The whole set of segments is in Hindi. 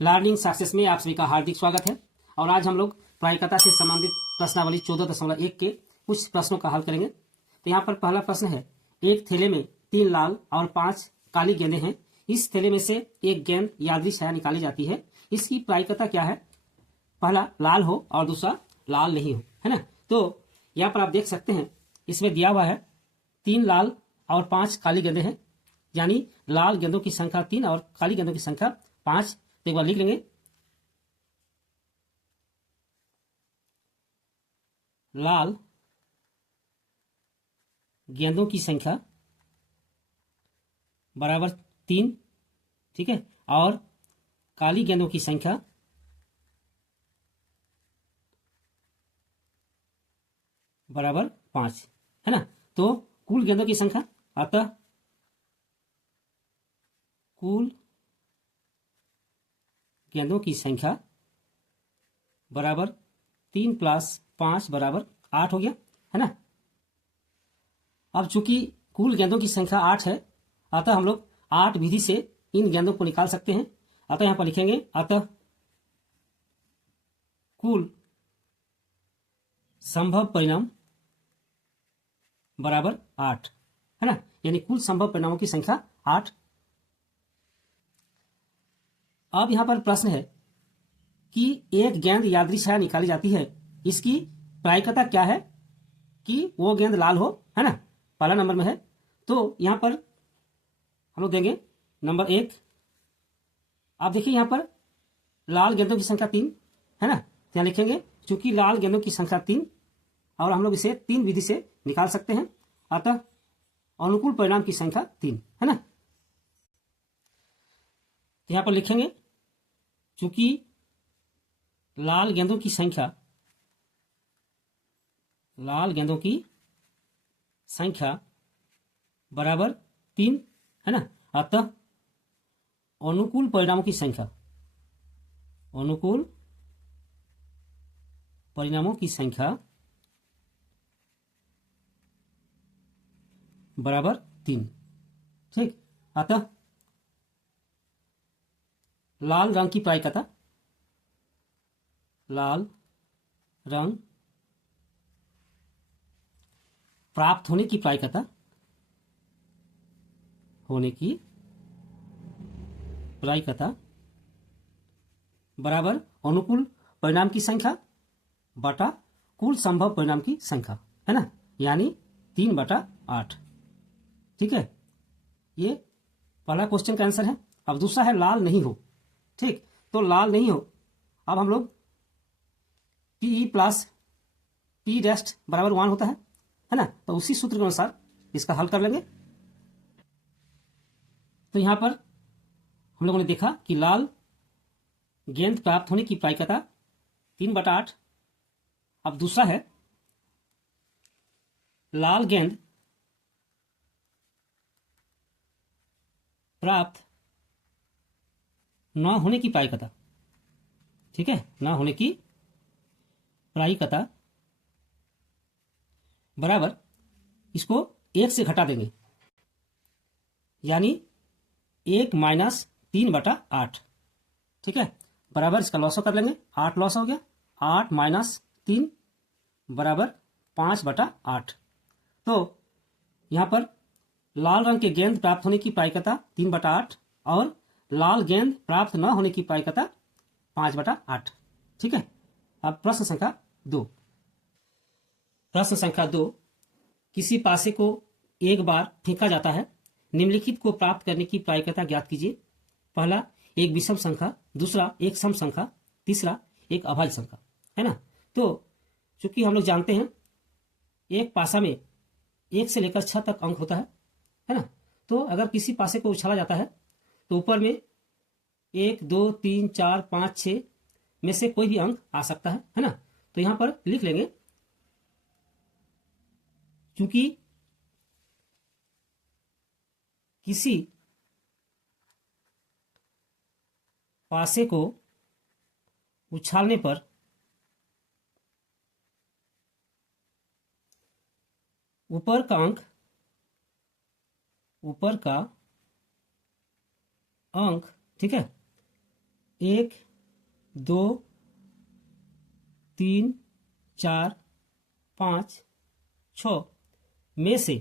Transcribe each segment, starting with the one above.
लर्निंग सक्सेस में आप सभी का हार्दिक स्वागत है। और आज हम लोग प्रायिकता से संबंधित प्रश्नावली 14.1 के कुछ प्रश्नों का हल करेंगे। तो यहाँ पर पहला प्रश्न है, एक थैले में 3 लाल और 5 काली गेंदें हैं। इस थैले में से एक गेंद यादृच्छिक निकाली जाती है, इसकी प्रायिकता क्या है? पहला लाल हो और दूसरा लाल नहीं हो, है ना। तो यहाँ पर आप देख सकते हैं, इसमें दिया हुआ है 3 लाल और 5 काली गेंदें हैं, यानी लाल गेंदों की संख्या 3 और काली गेंदों की संख्या 5। तो एक बार लिख लेंगे, लाल गेंदों की संख्या बराबर 3, ठीक है, और काली गेंदों की संख्या बराबर 5, है ना। तो कुल गेंदों की संख्या, अतः कुल गेंदों की संख्या बराबर 3 + 5 बराबर 8 हो गया, है ना। अब चूंकि कुल गेंदों की संख्या 8 है, अतः हम लोग 8 विधि से इन गेंदों को निकाल सकते हैं। अतः यहां पर लिखेंगे, अतः कुल संभव परिणाम बराबर 8, है ना, यानी कुल संभव परिणामों की संख्या 8। अब यहां पर प्रश्न है कि एक गेंद यादृच्छिक निकाली जाती है, इसकी प्रायिकता क्या है कि वो गेंद लाल हो, है ना, पहला नंबर में है। तो यहां पर हम लोग देंगे नंबर 1। आप देखिए यहां पर लाल गेंदों की संख्या 3, है ना, तो यहां लिखेंगे चूंकि लाल गेंदों की संख्या 3 और हम लोग इसे 3 विधि से निकाल सकते हैं, अतः अनुकूल परिणाम की संख्या 3, है ना। तो यहां पर लिखेंगे चूंकि लाल गेंदों की संख्या बराबर 3, है ना, अतः अनुकूल परिणामों की संख्या बराबर 3, ठीक। अतः लाल रंग की प्रायिकता, लाल रंग प्राप्त होने की प्रायिकता बराबर अनुकूल परिणाम की संख्या बटा कुल संभव परिणाम की संख्या, है ना, यानी 3/8, ठीक है। ये पहला क्वेश्चन का आंसर है। अब दूसरा है लाल नहीं हो, ठीक। तो लाल नहीं हो, अब हम लोग PE + P' बराबर 1 होता है ना, तो उसी सूत्र के अनुसार इसका हल कर लेंगे। तो यहां पर हम लोगों ने देखा कि लाल गेंद प्राप्त होने की प्रायिकता 3/8। अब दूसरा है लाल गेंद प्राप्त न होने की प्रायिकता, ठीक है, न होने की प्रायिकता बराबर, इसको 1 से घटा देंगे, यानी 1 - 3/8, ठीक है, बराबर इसका लॉसो कर लेंगे, 8 लॉस हो गया, 8 - 3 बराबर 5/8। तो यहां पर लाल रंग के गेंद प्राप्त होने की प्रायिकता 3/8 और लाल गेंद प्राप्त न होने की प्रायिकता 5/8, ठीक है। अब प्रश्न संख्या 2। किसी पासे को एक बार फेंका जाता है, निम्नलिखित को प्राप्त करने की प्रायिकता ज्ञात कीजिए। पहला एक विषम संख्या, दूसरा एक सम संख्या, तीसरा एक अभाज्य संख्या, है ना। तो चूंकि हम लोग जानते हैं एक पासा में 1 से लेकर 6 तक अंक होता है ना। तो अगर किसी पासे को उछाला जाता है तो ऊपर में 1, 2, 3, 4, 5, 6 में से कोई भी अंक आ सकता है ना। तो यहां पर लिख लेंगे, क्योंकि किसी पासे को उछालने पर ऊपर का अंक, ठीक है, 1 2 3 4 5 6 में से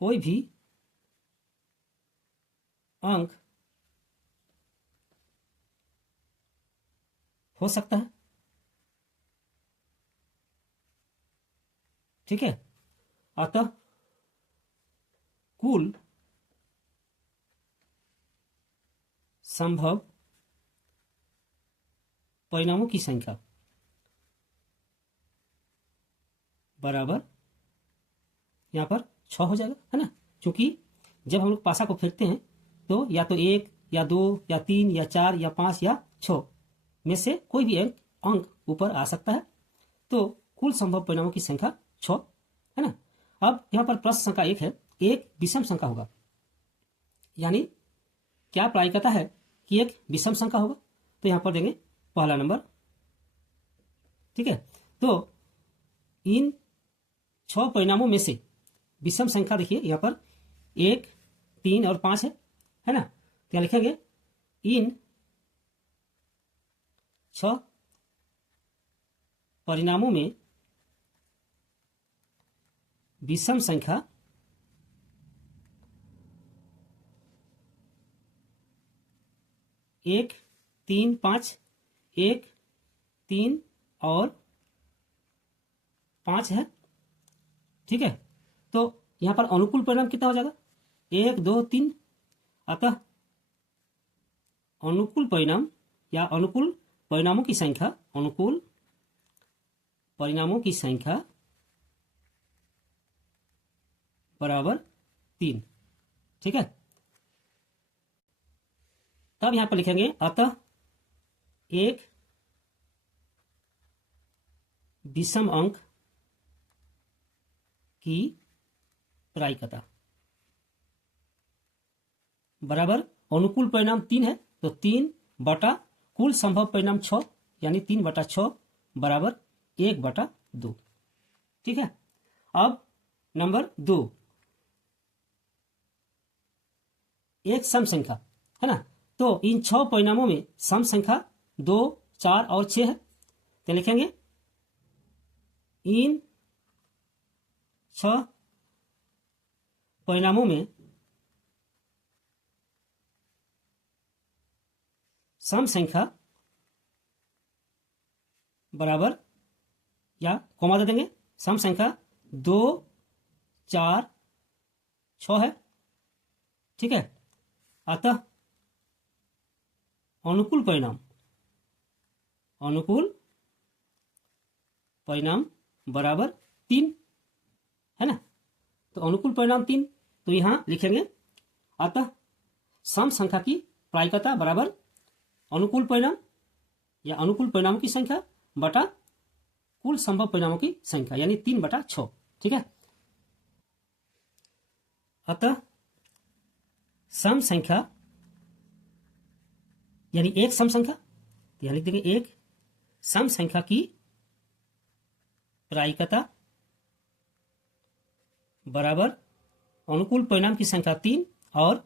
कोई भी अंक हो सकता है। ठीक है, अतः कुल संभव परिणामों की संख्या बराबर यहां पर 6 हो जाएगा, है ना। क्योंकि जब हम लोग पासा को फेंकते हैं तो या तो 1 या 2 या 3 या 4 या 5 या 6 में से कोई भी एक अंक ऊपर आ सकता है। तो कुल संभव परिणामों की संख्या 6 है ना। अब यहां पर प्रश्न संख्या 1 है, एक विषम संख्या होगा, यानी क्या प्रायिकता है कि एक विषम संख्या होगा। तो यहां पर देंगे पहला नंबर। ठीक है, तो इन 6 परिणामों में से विषम संख्या देखिए यहां पर 1 3 और 5 है ना। तो यहां लिखेंगे इन 6 परिणामों में विषम संख्या 1 3 5 1 3 और 5 है। ठीक है, तो यहां पर अनुकूल परिणाम कितना हो जाएगा, 1 2 3। अतः अनुकूल परिणाम या अनुकूल परिणामों की संख्या, अनुकूल परिणामों की संख्या बराबर 3। ठीक है, तब यहां पर लिखेंगे अतः एक विषम अंक की प्रायिकता बराबर अनुकूल परिणाम 3 है, तो 3 बटा कुल संभव परिणाम 6, यानी 3 बटा 6 बराबर 1 बटा 2। ठीक है, अब नंबर 2, एक सम संख्या है ना। तो इन 6 परिणामों में सम संख्या 2 4 और 6 है। तो लिखेंगे इन 6 परिणामों में सम संख्या बराबर, या कॉमा दे देंगे, सम संख्या 2 4 6 है। ठीक है, अतः अनुकूल परिणाम बराबर 3 है ना। तो अनुकूल परिणाम 3, तो यहां लिखेंगे अतः सम संख्या की प्रायिकता बराबर अनुकूल परिणाम या अनुकूल परिणामों की संख्या बटा कुल संभव परिणामों की संख्या, यानी 3 बटा 6। ठीक है, अतः सम संख्या यानी एक सम संख्या, यहां लिख देंगे एक सम संख्या की प्रायिकता बराबर अनुकूल परिणाम की संख्या 3 और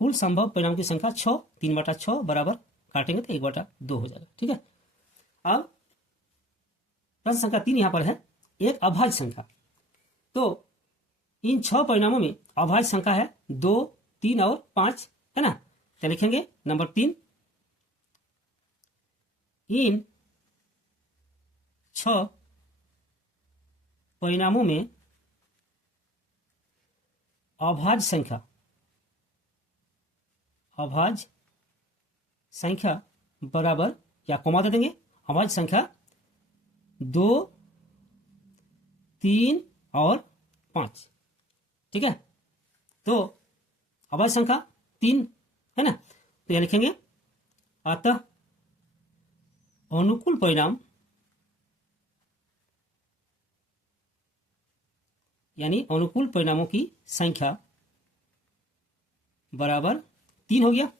कुल संभव परिणाम की संख्या 6। 3 बटा 6 बराबर काटेंगे तो 1 बटा 2 हो जाएगा। ठीक है, अब प्रश्न संख्या 3 यहां पर है, एक अभाज्य संख्या। तो इन 6 परिणामों में अभाज्य संख्या है 2 3 और 5 है ना। क्या लिखेंगे, नंबर 3, इन 6 परिणामों में अभाज्य संख्या बराबर, या कॉमा दे देंगे, अभाज्य संख्या 2 3 और 5। ठीक है, तो अभाज्य संख्या 3 है ना। तो यह लिखेंगे अतः अनुकूल परिणाम यानी अनुकूल परिणामों की संख्या बराबर 3 हो गया।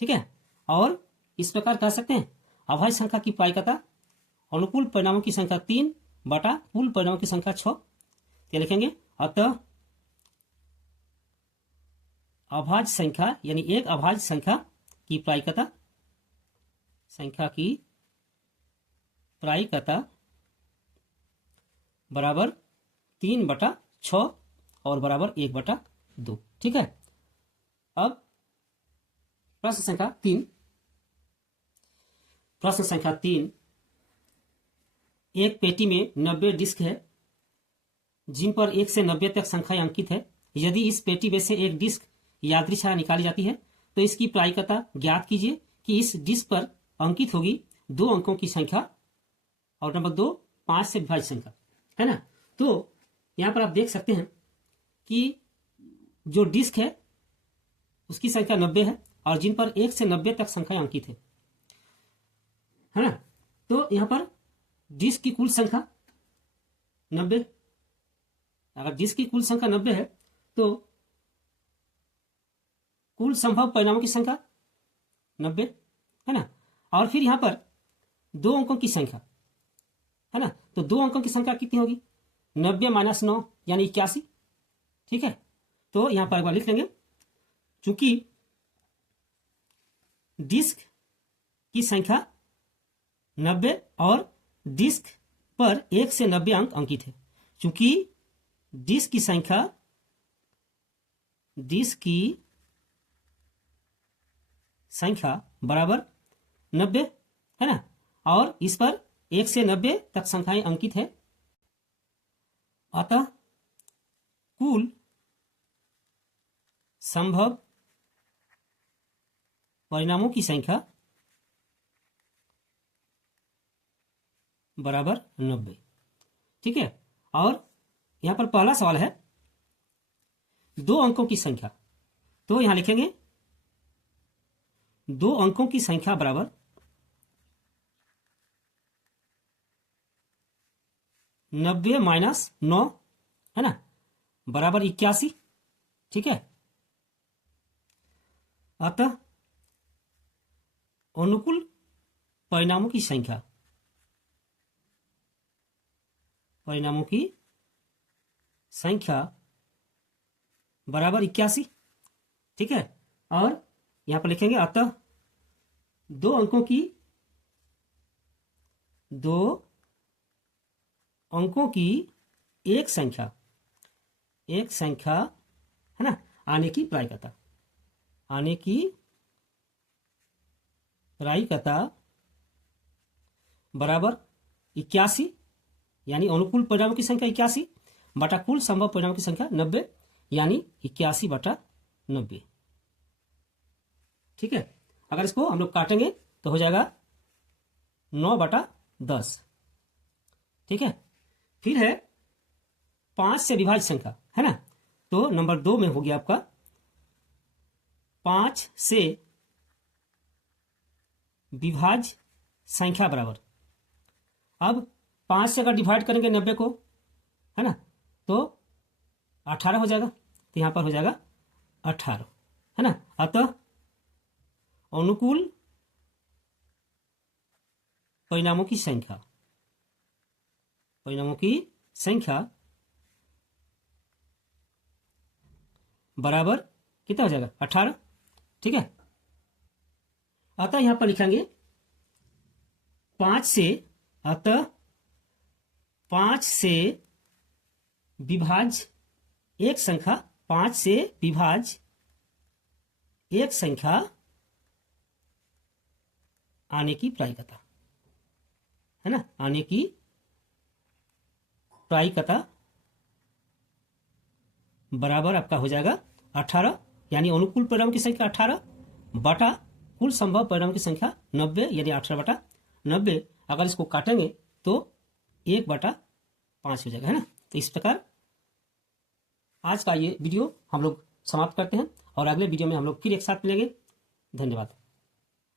ठीक है, और इस प्रकार कह सकते हैं अभाज्य संख्या की प्रायिकता अनुकूल परिणामों की संख्या 3 बटा कुल परिणामों की संख्या 6। तो लिखेंगे अतः अभाज्य संख्या यानी एक अभाज्य संख्या की प्रायिकता बराबर 3/6 और बराबर 1/2। ठीक है। अब प्रश्न संख्या 3, एक पेटी में 90 डिस्क है जिन पर 1 से 90 तक संख्याएं अंकित है। यदि इस पेटी में से एक डिस्क यादृच्छा निकाली जाती है तो इसकी प्रायिकता ज्ञात कीजिए कि इस डिस्क पर अंकित होगी 2 अंकों की संख्या और नंबर 2 5 से विभाज्य संख्या, है ना। तो यहां पर आप देख सकते हैं कि जो डिस्क है उसकी संख्या 90 है और जिन पर 1 से 90 तक संख्याएं अंकित है ना। तो यहां पर डिस्क की कुल संख्या 90, अगर डिस्क की कुल संख्या 90 है तो कुल संभव परिणामों की संख्या 90, है ना। और फिर यहां पर 2 अंकों की संख्या, है ना। तो 2 अंकों की संख्या कितनी होगी? 90 - 9 यानी 81। ठीक है। तो यहां पर एक बार लिख लेंगे, चूंकि डिस्क की संख्या 90 और डिस्क पर 1 से 90 अंक अंकित है, चूंकि डिस्क की संख्या बराबर 90, है ना, और इस पर 1 से 90 तक संख्याएं अंकित है, अतः कुल संभव परिणामों की संख्या बराबर 90। ठीक है। और यहां पर पहला सवाल है 2 अंकों की संख्या, तो यहां लिखेंगे 2 अंकों की संख्या बराबर 90 - 9, है ना, बराबर 81। ठीक है। अतः अनुकूल परिणामों की संख्या बराबर 81। ठीक है। और यहां पर लिखेंगे अतः 2 अंकों की एक संख्या, है ना, आने की प्रायिकता बराबर 81, यानी अनुकूल परिणामों की संख्या 81 बटा कुल संभव परिणामों की संख्या 90, यानी 81/90। ठीक है। अगर इसको हम लोग काटेंगे तो हो जाएगा 9/10। ठीक है। फिर है 5 से विभाज्य संख्या, है ना। तो नंबर 2 में हो गया आपका 5 से विभाज्य संख्या बराबर, अब 5 से अगर डिवाइड करेंगे 90 को, है ना, तो 18 हो जाएगा। तो यहां पर हो जाएगा 18, है ना। अतः अनुकूल परिणामों की संख्या बराबर कितना हो जाएगा? 18। ठीक है। अतः यहां पर लिखेंगे 5 से विभाज्य एक संख्या, 5 से विभाज्य एक संख्या आने की प्रायिकता, है ना, आने की प्रायिकता बराबर आपका हो जाएगा 18, यानी अनुकूल परिणाम की संख्या 18 बटा कुल संभव परिणाम की संख्या 90, यानी 18/90। अगर इसको काटेंगे तो 1/5 हो जाएगा, है ना। तो इस प्रकार आज का ये वीडियो हम लोग समाप्त करते हैं और अगले वीडियो में हम लोग फिर एक साथ मिलेंगे। धन्यवाद।